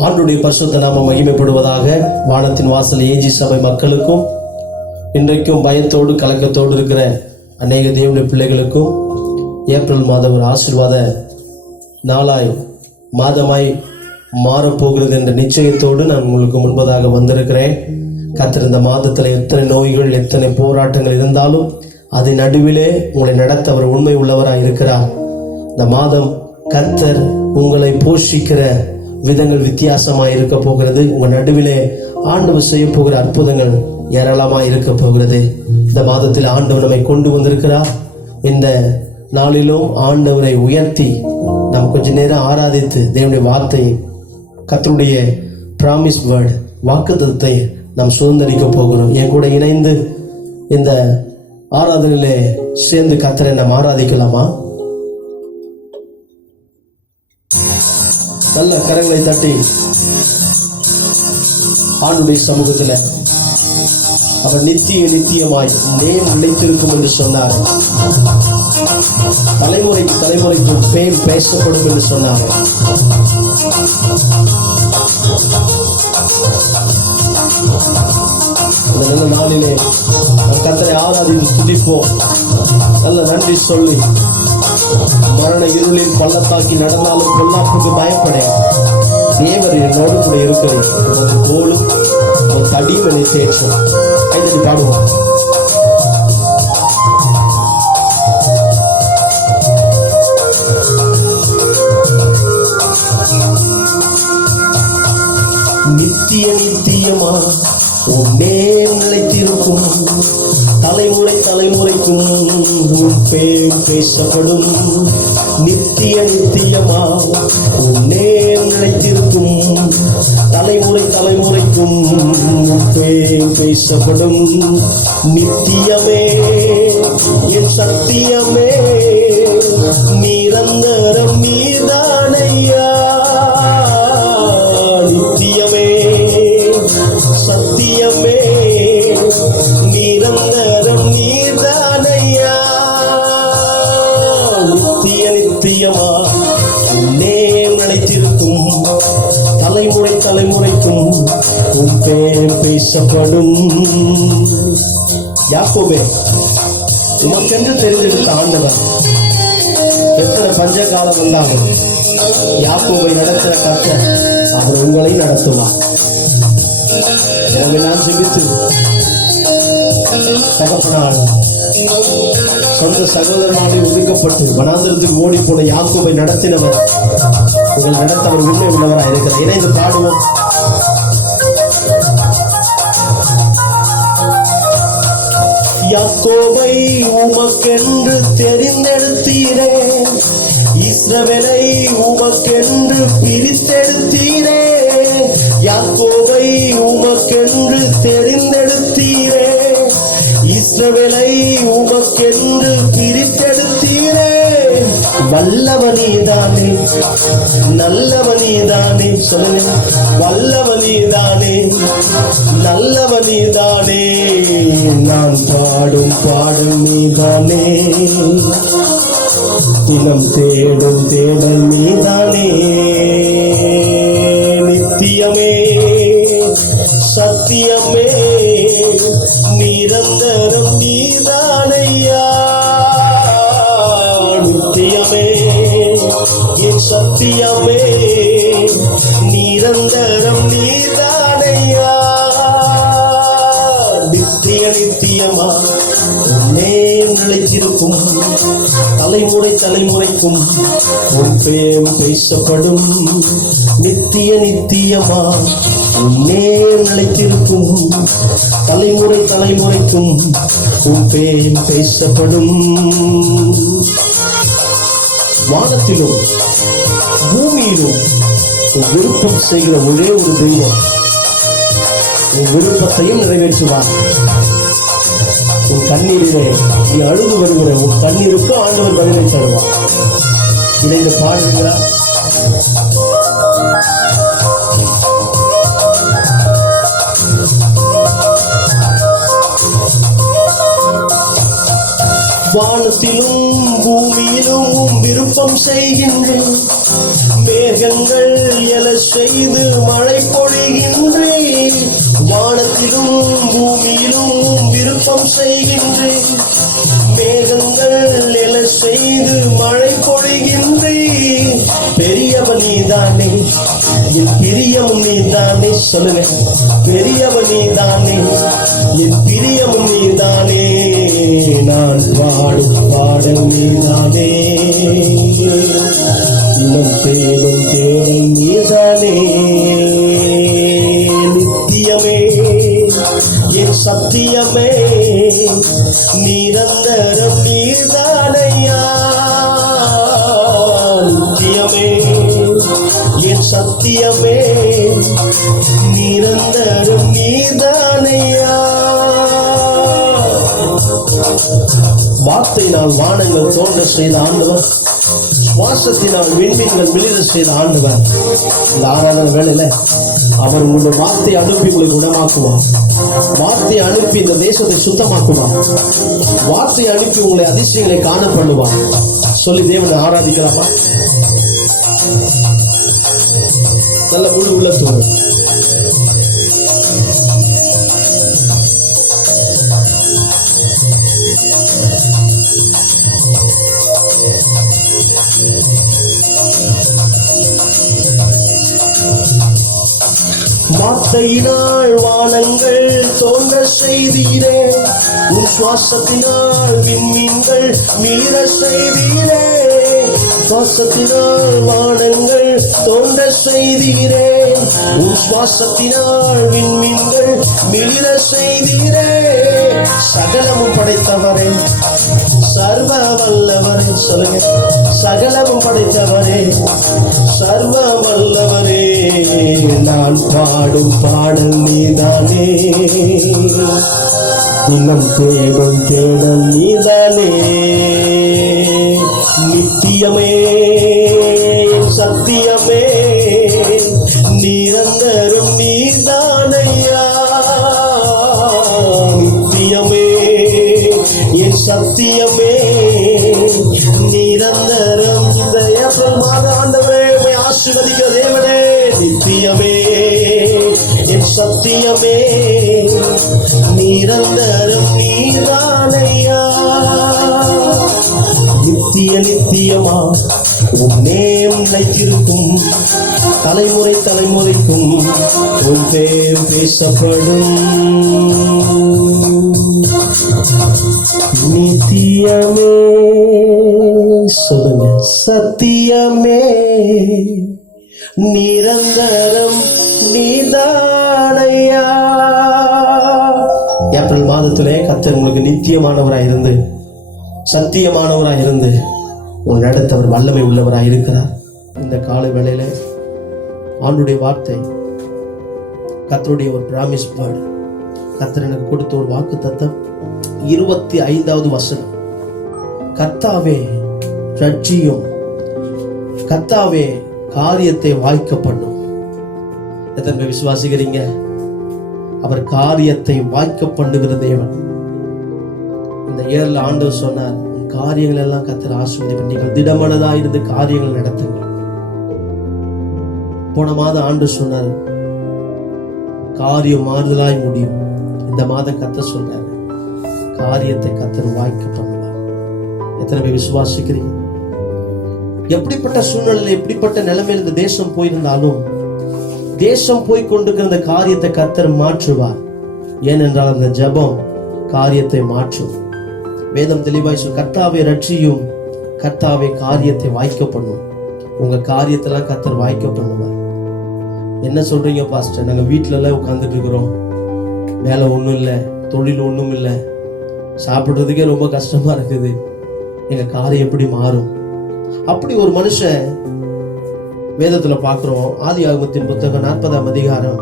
ஆண்டுடைய பரிசுத்த நாமம் மகிமைப்படுவதாக. வானத்தின் வாசல் ஏஜி சபை மக்களுக்கும், இன்றைக்கும் பயத்தோடு கலக்கத்தோடு இருக்கிற அநேக தேவனுடைய பிள்ளைகளுக்கும் ஏப்ரல் மாதம் ஒரு ஆசீர்வாத நாளாய் மாதமாய் மாறப்போகிறது என்ற நிச்சயத்தோடு நான் உங்களுக்கு முன்பதாக வந்திருக்கிறேன். கர்த்தர் இந்த மாதத்தில் எத்தனை நோய்கள், எத்தனை போராட்டங்கள் இருந்தாலும் அதன் நடுவிலே உங்களை நடத்த அவர் உண்மை உள்ளவராய் இருக்கிறார். இந்த மாதம் கர்த்தர் உங்களை போஷிக்கிற விதங்கள் வித்தியாசமாய் இருக்க போகிறது. உங்கள் நடுவிலே ஆண்டவர் செய்ய போகிற அற்புதங்கள் ஏராளமாய் இருக்க போகிறது. இந்த மாதத்தில் ஆண்டவர் நம்மை கொண்டு வந்திருக்கிறார். இந்த நாளிலும் ஆண்டவரை உயர்த்தி நாம் கொஞ்ச நேரம் ஆராதித்து தேவனுடைய வார்த்தையை, கர்த்தருடைய பிராமிஸ் வேர்ட், வாக்குத்தத்தத்தை நாம் சுதந்திரிக்க போகிறோம். என் கூட இணைந்து இந்த ஆராதனையிலே சேர்ந்து கர்த்தரை நாம் ஆராதிக்கலாமா? நல்ல கரங்களை தட்டி ஆண்டுடைய சமூகத்தில் அவர் நித்தியமாய் நேம் நிலைத்திருக்கும் என்று சொன்னார். தலைமுறைக்கு தலைமுறைக்கும் பேர் பேசப்படும் என்று சொன்னார். இந்த நல்ல நாளிலே கர்த்தரை ஆராதித்து துதிப்போம். நல்ல நன்றி சொல்லி, மரண இருளில் பள்ளத்தாக்கி நடந்தாலும் பொல்லாப்புக்கு பயப்படேன், தேவர் என்னோடு கூட இருக்கிறேன், ஒரு கோலும் ஒரு தடிமனை தேற்றும். கைதடி பாடுவோம். நித்தியமா உன் நேம் நிலைத்திருக்கும், தலைமுறை தலைமுறைக்கும் உன் பேர் பேசப்படும். நித்தியமா உன் நேம் நிலைத்திருக்கும், தலைமுறை தலைமுறைக்கும் உன் பேர் பேசப்படும். நித்தியமே என் சத்தியமே, நிரந்தரம் நீதானையா. நித்தியமே சத்தியமே, நிரந்தரம் நீதானையா. நித்தியமா நேம் நிலைத்திருக்கும், தலைமுறை தலைமுறைக்கும் உன் பேர் பேசப்படும். யாக்கோபே, உமக்கென்று தெரிந்தெடுத்த ஆண்டவர், எத்தனை பஞ்ச காலம் வந்தாலும் யாக்கோபை நடத்துகிற கர்த்தர் அவர் உங்களை நடத்துவார். எனவே நான் ஜெபித்து, தகப்பனால் சொந்த சகோதரனாலே ஒதுக்கப்பட்டு வனாந்திரத்துக்கு ஓடி போன யாக்கோபை நடத்தினவர் உங்கள் நடத்த அவர் உண்மை உள்ளவராக இருக்கிறார். இணைந்து பாடுவோம். யாக்கோபை உமக்கென்று தெரிந்தெடுத்தீரே, இஸ்ரவேலை உமக்கென்று பிரித்தெடுத்தீரே. யாக்கோபை உமக்கென்று தெரிந்தெடுத்தீரே, இஸ்ரவேலை உமக்கென்று பிரித்தெடுத்தீரே. வல்லவனீதானே, நல்லவனீதானே, சொல்லுங்க. வல்லவனீதானே, நல்லவனீதானே, நான் பாடும் பாடும் நீதானே, தினம் தேடும் தேடல் நீதானே. நித்தியமே சத்தியமே, நிரந்தரம் நீதானையா. நித்தியமே என் சத்தியமே, நிரந்தரம் நீதானையா. நித்தியமா நேம் நிலைத்திருக்கும், தலைமுறை தலைமுறைக்கும் உன் பேர் பேசப்படும். நித்தியமா நேம் நிலைத்திருக்கும், தலைமுறை தலைமுறைக்கும் உன் பேர் பேசப்படும். வானத்திலும் பூமியிலும் உன் விருப்பம் செய்கிற ஒரே ஒரு தெய்வம் உன் விருப்பத்தையும் நிறைவேற்றுவார். உன் கண்ணீரிலே நீ அழுது வருகிற உன் கண்ணீருக்கு ஆண்டவர் பதிலை தருவார். இணைந்து பாடுங்களா? வானத்திலும் பூமியிலும் விருப்பம் செய்கின்றேன், மேகங்கள் எழ செய்து மழை பொழிகின்றேன், வானத்திலும் பூமியிலும் விருப்பம் செய்கின்றேன். மேகங்கள் எழ செய்து மழை பொழிகின்றேன், பெரியவன் நீதானே, என் பிரியமும் நீதானே. சொல்லுங்க, பெரியவன் நீதானே, என் பிரியமும் நீதானே. நான் பாடும் பாடல் நீதானே, இன்னும் தேடும் தேடல் நீதானே. நித்தியமே என் சத்தியமே, நிரந்தரம் நீதானையா. நித்தியமே என் சத்தியமே, நிரந்தரம் நீதானையா. வார்த்தையினால் வானங்கள் தோன்ற செய்த ஆண்டவர், சுவாசத்தினால் விண்மீன்கள் மிளிர செய்த ஆண்டவர். இந்த ஆராதனை வேளையில அவர் உங்களுடைய வார்த்தை அனுப்பி உங்களை குணமாக்குவார். வார்த்தை அனுப்பி இந்த தேசத்தை சுத்தமாக்குவார். வார்த்தை அனுப்பி உங்களை அதிசயங்களை காண பண்ணுவார். சொல்லி தேவனை ஆராதிக்கலாமா? நல்ல முழு உள்ளத்தோடு வார்த்தையினால் வானங்கள் தோன்ற செய்தீரே, உன் சுவாசத்தினால் விண்மீன்கள் மிளிர செய்தீரே. சுவாசத்தினால் வானங்கள் தோன்ற செய்தீரே, உன் சுவாசத்தினால் விண்மீன்கள் மிளிர செய்தீரே. சகலமும் படைத்தவரே, சர்வ வல்லவரே. சொல்லுங்க, சகலமும் படைத்தவரே, சர்வ வல்லவரே. நான் பாடும் பாடல் நீதானே, இன்னும் தேடும் தேடல் நீதானே. நித்தியமே சத்தியமே, நிரந்தரம் நீதானையா. நித்தியமே என் சத்தியமே, நிரந்தரம். இந்த ஏப்ரல் மாத ஆண்டவரே உம்மை ஆசீர்வதிக்கிற தேவனே, நித்தியமே என் சத்தியமே, நிரந்தரம் நீதானையா. நித்திய நித்தியமா உன் நேம் நிலைத்திருக்கும், தலைமுறை தலைமுறைக்கும் உன் பேர் பேசப்படும். நித்தியமே சொல்லுங்க, சத்தியமே, நிரந்தரம் நீதானையா. ஏப்ரல் மாதத்திலே கர்த்தர் உங்களுக்கு நித்தியமானவராய் இருந்து, சத்தியமானவராய் இருந்து உன் நடத்தவர் வல்லமை உள்ளவராய் இருக்கிறார். இந்த கால வேளையில ஆண்டுடைய வார்த்தை, கர்த்தருடைய ஒரு பிராமிஸ் வேர்ட், கர்த்தர் எனக்கு கொடுத்த ஒரு வாக்கு தத்தம். 25வது வசனம், கர்த்தாவே ரட்சியும், கர்த்தாவே காரியத்தை வாய்க்க பண்ணும். எத்தனை பேர் விசுவாசிக்கிறீங்க? அவர் காரியத்தை வாய்க்க பண்ணுகிற தேவன். இந்த ஏர்ல ஆண்டவர் சொன்னார், காரியங்கள் எல்லாம் கர்த்தர் ஆசீர்வதிப்பார், நீங்கள் திடமனதா இருந்து காரியங்கள் நடத்துங்க. போன மாதம் ஆண்டவர் சொன்னார், காரியம் மாறுதலாய் முடியும். இந்த மாதம் கர்த்தர் சொன்னார், காரியத்தை கர்த்தர் வாய்க்க பண்ணுவார். எத்தனை பேர் விசுவாசிக்கிறீங்க? எப்படிப்பட்ட சூழ்நிலையில், எப்படிப்பட்ட நிலைமையில் இந்த தேசம் போயிருந்தாலும், தேசம் போய் கொண்டிருக்கிற இந்த காரியத்தை கர்த்தர் மாற்றுவார். ஏனென்றால் அந்த ஜெபம் காரியத்தை மாற்றும். வேதம் தெளிவாய் சொல், கர்த்தாவை ரட்சியும், கர்த்தாவை காரியத்தை வாய்க்க பண்ணும். உங்க காரியத்தெல்லாம் கர்த்தர் வாய்க்க பண்ணுவார். என்ன சொல்றீங்க பாஸ்டர்? நாங்க வீட்டுல எல்லாம் உட்கார்ந்துட்டு இருக்கிறோம், வேலை ஒண்ணும் இல்லை, தொழில் ஒண்ணும் இல்லை, சாப்பிடுறதுக்கே ரொம்ப கஷ்டமா இருக்குது, எங்க காரியம் எப்படி மாறும்? அப்படி ஒரு மனுஷன் வேதத்துல பார்க்கிறோம். ஆதியாகமத்தின் புத்தகம் 40ஆம் அதிகாரம்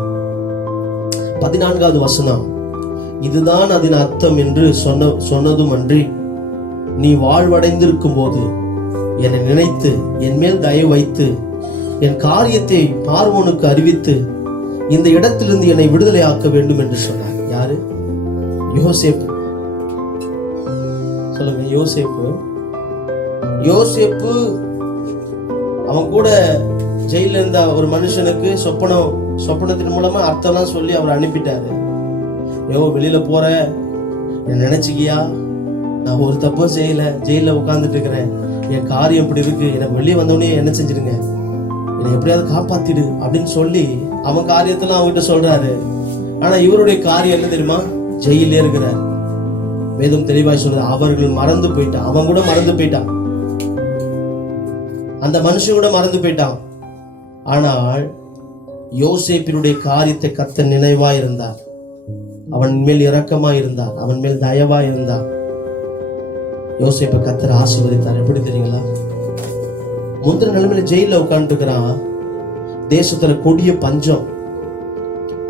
14வது வசனம், இதுதான் அதன் அர்த்தம் என்று சொன்னதும் அன்றி, நீ வாழ்வடைந்திருக்கும் போது என்னை நினைத்து என் மேல் தயவு வைத்து என் காரியத்தை பார்வோனுக்கு அறிவித்து இந்த இடத்திலிருந்து என்னை விடுதலை ஆக்க வேண்டும் என்று சொன்னார். யாரு? யோசேப்பு. சொல்லுங்க, யோசேப்பு. யோசேப்பு அவன் கூட ஜெயில இருந்த ஒரு மனுஷனுக்கு சொப்பனத்தின் மூலமா அர்த்தம்லாம் சொல்லி அவர் அனுப்பிட்டாரு. வெளியில போற நினைச்சுக்கியா, நான் ஒரு தப்பும் செய்யல, ஜெயில உட்கார்ந்துட்டு இருக்கிறேன், என் காரியம் இப்படி இருக்கு, எனக்கு வெளியே வந்தோடனே என்ன செஞ்சிருங்க, என்னை எப்படியாவது காப்பாத்திடு அப்படின்னு சொல்லி அவன் காரியத்தெல்லாம் அவங்ககிட்ட சொல்றாரு. ஆனா இவருடைய காரியம் என்ன தெரியுமா? ஜெயிலே இருக்கிறார். வேதம் தெளிவாய் சொல்றது, அவர்கள் மறந்து போயிட்டான், அவன் கூட மறந்து போயிட்டான், அந்த மனுஷன் கூட மறந்து போயிட்டான். ஆனால் யோசேப்பினுடைய காரியத்தை கர்த்தர் நினைவா இருந்தார், அவன் மேல் இரக்கமா இருந்தார், அவன் மேல் தயவா இருந்தார். யோசேப்பை கர்த்தர் ஆசீர்வதித்தார். எப்படி தெரியுங்களா? முந்தின நிலைமையில ஜெயில உட்கார்ந்து இருக்கிறான். தேசத்துல கொடிய பஞ்சம்,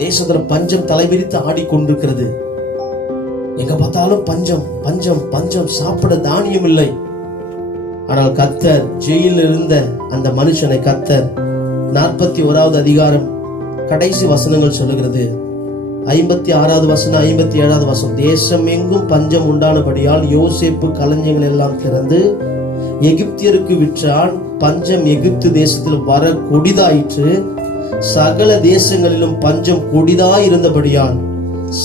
தேசத்துல பஞ்சம் தலைவிரித்து ஆடிக்கொண்டிருக்கிறது. எங்க பார்த்தாலும் பஞ்சம் பஞ்சம் பஞ்சம், சாப்பிட தானியம் இல்லை. ஆனால் கர்த்தர் ஜெயிலில் இருந்த அந்த மனுஷனை கர்த்தர் 41வது அதிகாரம் கடைசி வசனங்கள் சொல்லுகிறது. 56வது வசனம் 57வது வசனம், தேசம் எங்கும் பஞ்சம் உண்டானபடியால் யோசேப்பு களஞ்சியங்கள் எல்லாம் திறந்து எகிப்தியருக்கு விற்றான். பஞ்சம் எகிப்து தேசத்தில் வர கொடிதாயிற்று. சகல தேசங்களிலும் பஞ்சம் கொடிதாய் இருந்தபடியால்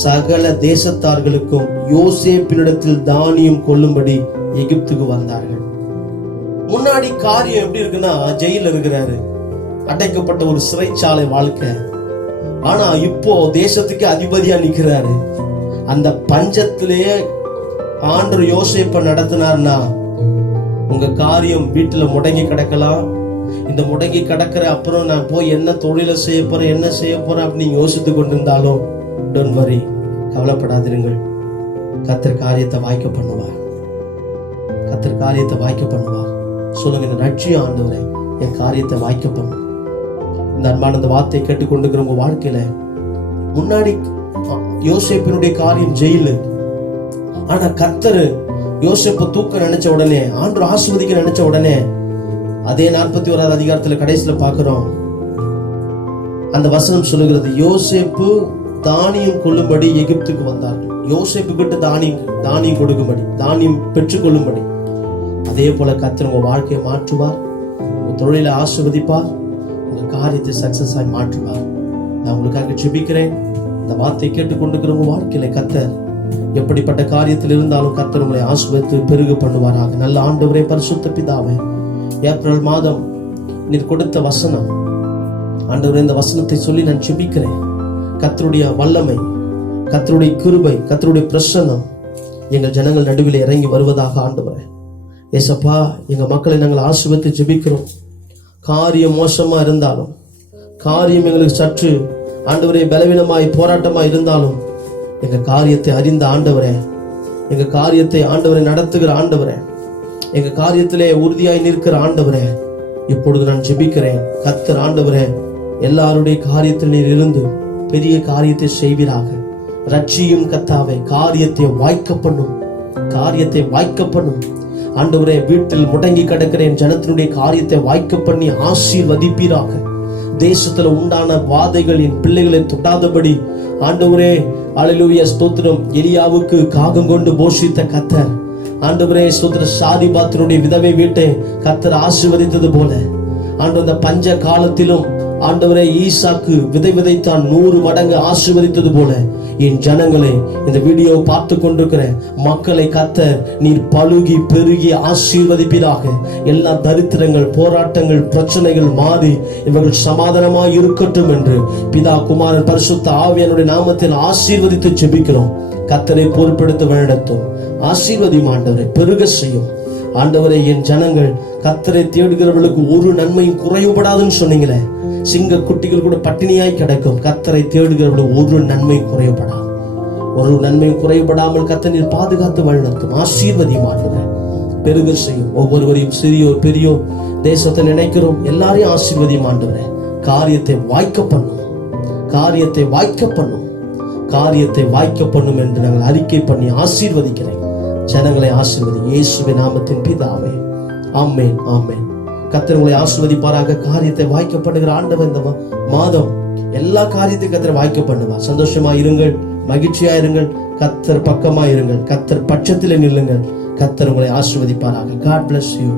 சகல தேசத்தார்களுக்கும் யோசேப்பினிடத்தில் தானியம் கொள்ளும்படி எகிப்துக்கு வந்தார்கள். முன்னாடி காரியம் எப்படி இருக்குன்னா, ஜெயில இருக்கிறாரு, அடைக்கப்பட்ட ஒரு சிறைச்சாலை வாழ்க்கை. ஆனா இப்போ தேசத்துக்கு அதிபதியா நிக்கிறாரு. அந்த பஞ்சத்திலேயே ஆண்டவர் யோசேப்பை நடத்தினார்னா, உங்க காரியம் வீட்டுல முடங்கி கிடக்கலாம். இந்த முடங்கி கிடக்கிற அப்புறம் நான் போய் என்ன தொழிலை செய்ய போறேன், என்ன செய்ய போறேன் அப்படின்னு யோசித்து கொண்டிருந்தாலும் டோன்ட் வரி, கவலைப்படாதிருங்கள். கர்த்தர் காரியத்தை வாய்க்க பண்ணுவார், கர்த்தர் காரியத்தை வாய்க்க பண்ணுவார். சொல்லுங்க, இந்த ரட்சிய ஆண்டவரே என் காரியத்தை வாய்க்க பண்ணும். இந்த அன்பான இந்த வார்த்தையை கேட்டுக்கொண்டிருக்கிற உங்க வாழ்க்கையில, முன்னாடி யோசேப்பினுடைய காரியம் ஜெயிலு, ஆனா கர்த்தர் யோசேப்பை தூக்க நினைச்ச உடனே, ஆண்டவர் ஆசீர்வதிக்க நினைச்ச உடனே, அதே 41வது அதிகாரத்துல கடைசியில பாக்குறோம், அந்த வசனம் சொல்லுகிறது, யோசேப்பு தானியம் கொள்ளும்படி எகிப்துக்கு வந்தார்கள். யோசேப்பு கிட்ட தானியம் கொடுக்கும்படி, தானியம் பெற்றுக் கொள்ளும்படி. அதே போல கர்த்தர் உங்க வாழ்க்கையை மாற்றுவார், உங்க தொழிலை ஆசீர்வதிப்பார், உங்க காரியத்தை சக்சஸ் ஆகி மாற்றுவார். நான் உங்களுக்காக ஜெபிக்கிறேன். இந்த வார்த்தையை கேட்டுக்கொண்டிருக்கிற உங்க வாழ்க்கையில கர்த்தர் எப்படிப்பட்ட காரியத்தில் இருந்தாலும் கர்த்தர் உங்களை ஆசீர்வதித்து பெருக பண்ணுவாராக. நல்ல ஆண்டவரே, பரிசுத்த பிதாவே, ஏப்ரல் மாதம் நீர் கொடுத்த வசனம் ஆண்டவரே, இந்த வசனத்தை சொல்லி நான் ஜெபிக்கிறேன். கர்த்தருடைய வல்லமை, கர்த்தருடைய கிருபை, கர்த்தருடைய பிரசன்னம் எங்கள் ஜனங்கள் நடுவில் இறங்கி வருவதாக ஆண்டவரே. ஏசப்பா, எங்க மக்களை நாங்கள் ஆசீர்வதித்து ஜெபிக்கிறோம். காரியம் மோசமா இருந்தாலும், காரியம் எங்களுக்கு சற்று ஆண்டவரே பலவீனமாய் போராட்டமாய் இருந்தாலும், எங்க காரியத்தை அறிந்த ஆண்டவரே, எங்க காரியத்தை ஆண்டவரை நடத்துகிற ஆண்டவரே, எங்க காரியத்திலே உறுதியாய் நிற்கிற ஆண்டவரே, இப்பொழுது நான் ஜெபிக்கிறேன். கர்த்தர் ஆண்டவரே, எல்லாருடைய காரியத்தில் நீர் இருந்து பெரிய காரியத்தை செய்வீராக. ரட்சியும் கர்த்தாவே, காரியத்தை வாய்க்க பண்ணும், காரியத்தை வாய்க்க பண்ணும் ஆண்டவரே. வீட்டில் முடங்கி கிடக்கிறேன், ஜனத்தினுடைய காரியத்தை வாய்க்க பண்ணி ஆசீர்வதிப்பீராக. தேசத்துல உண்டான வாதைகள் என் பிள்ளைகளை தொடாதபடி ஆண்டவரே, அல்லேலூயா, ஸ்தோத்திரம். எலியாவுக்கு காகம் கொண்டு போஷித்த கர்த்தர் ஆண்டவரே, ஸ்தோத்திர, சாரிபாத்தினுடைய விதவை வீட்டை கர்த்தர் ஆசீர்வதித்தது போல ஆண்டவர் இந்த பஞ்ச காலத்திலும் ஆண்டவரே ஈசாக்கு விதை விதைத்தான் 100 மடங்கு ஆசீர்வதித்தது போல என் ஜனங்களை, இந்த வீடியோ பார்த்து கொண்டிருக்கிற மக்களை கர்த்தர் நீர் பலுகி பெருகி ஆசீர்வதிப்பீராக. எல்லா தரித்திரங்கள், போராட்டங்கள், பிரச்சனைகள் மாறி இவர்கள் சமாதானமாய் இருக்கட்டும் என்று பிதா, குமாரன், பரிசுத்த ஆவியானுடைய நாமத்தில் ஆசீர்வதித்து ஜெபிக்கிறோம். கர்த்தரை பொறுப்பெடுத்து வழிநடத்தும், ஆசீர்வதியும் ஆண்டவரை, பெருக செய்யும் ஆண்டவரை. என் ஜனங்கள் கர்த்தரை தேடுகிறவர்களுக்கு ஒரு நன்மையும் குறைவுபடாதுன்னு சொன்னீங்களே, சிங்க குட்டிகள் கூட பட்டினியாய் கிடக்கும். கர்த்தரை தேடுகிறவர்களுக்கு ஒரு நன்மையும் குறைவுபடாது, ஒரு நன்மையும் குறைவுபடாமல் கர்த்தர் நீர் பாதுகாத்து வழிநடத்தும், ஆசீர்வதியும் ஆண்டவரை, பெருக செய்யும். ஒவ்வொருவரையும், சிறியோர் பெரியோர், தேசத்தை நினைக்கிறோம், எல்லாரையும் ஆசீர்வதியும் ஆண்டவரை. காரியத்தை வாய்க்க பண்ணும், காரியத்தை வாய்க்க பண்ணும், காரியத்தை வாய்க்க பண்ணும் என்று நாங்கள் அறிக்கை பண்ணி ஆசீர்வதிக்கிறேன். ஜனங்களை ஆசீர்வதி, இயேசுவின் நாமத்தின் பிதாவே, ஆமென், ஆமென். கர்த்தர் உங்களை ஆசீர்வதிப்பாராக. காரியத்தை வாய்க்க பண்ணுகிற ஆண்டவர் இந்த மாதம் எல்லா காரியத்தையும் கர்த்தர் வாய்க்க பண்ணுவார். சந்தோஷமா இருங்கள், மகிழ்ச்சியா இருங்கள், கர்த்தர் பக்கமா இருங்கள், கர்த்தர் பட்சத்தில் நில்லுங்கள். கர்த்தர் உங்களை ஆசீர்வதிப்பாராக. God bless you.